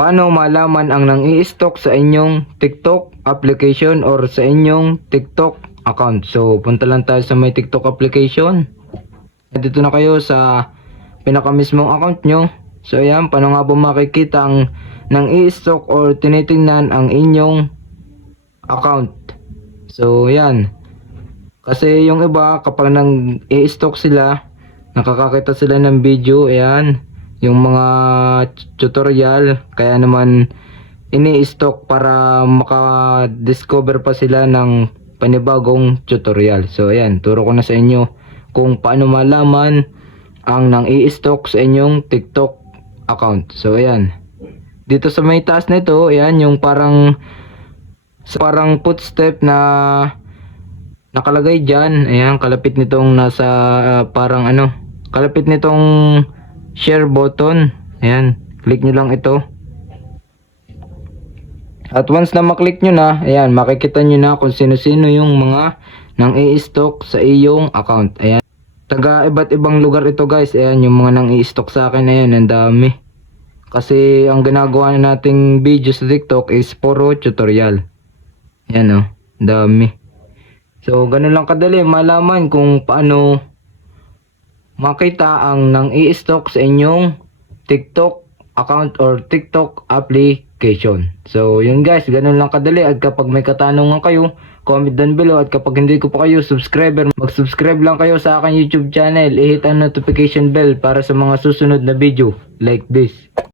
paano malaman ang nang i-stock sa inyong TikTok application or sa inyong TikTok account. So, punta lang tayo sa may TikTok application. Dito na kayo sa pinakamismong account nyo. So, ayan, paano nga ba makikita ang nang i-stock or tinitingnan ang inyong account. So, yan. Kasi yung iba, kapag nang i-stock sila, nakakakita sila ng video, ayan, yung mga tutorial, kaya naman ini-stock para maka-discover pa sila ng panibagong tutorial. So, ayan, turo ko na sa inyo kung paano malaman ang nang i-stock sa inyong TikTok account. So, ayan. Dito sa may taas nito, ayan, yung parang parang footstep na nakalagay dyan. Ayan, kalapit nitong nasa ah, parang ano, kalapit nitong share button. Ayan, click nyo lang ito. At once na maklik nyo na, ayan, makikita nyo na kung sino-sino yung mga nang i-stock sa iyong account. Ayan. Taga iba't ibang lugar ito guys. Ayan, yung mga nang i-stock sa akin. Ayan, ang dami. Kasi ang ginagawa nating video sa TikTok is puro tutorial. Ayan o, ang dami. So, ganun lang kadali malaman kung paano makita ang nang i-stock sa inyong TikTok account or TikTok application. So, yun guys, ganun lang kadali at kapag may katanungan kayo, comment down below at kapag hindi ko pa kayo subscriber, mag-subscribe lang kayo sa aking YouTube channel, i-hit ang notification bell para sa mga susunod na video like this.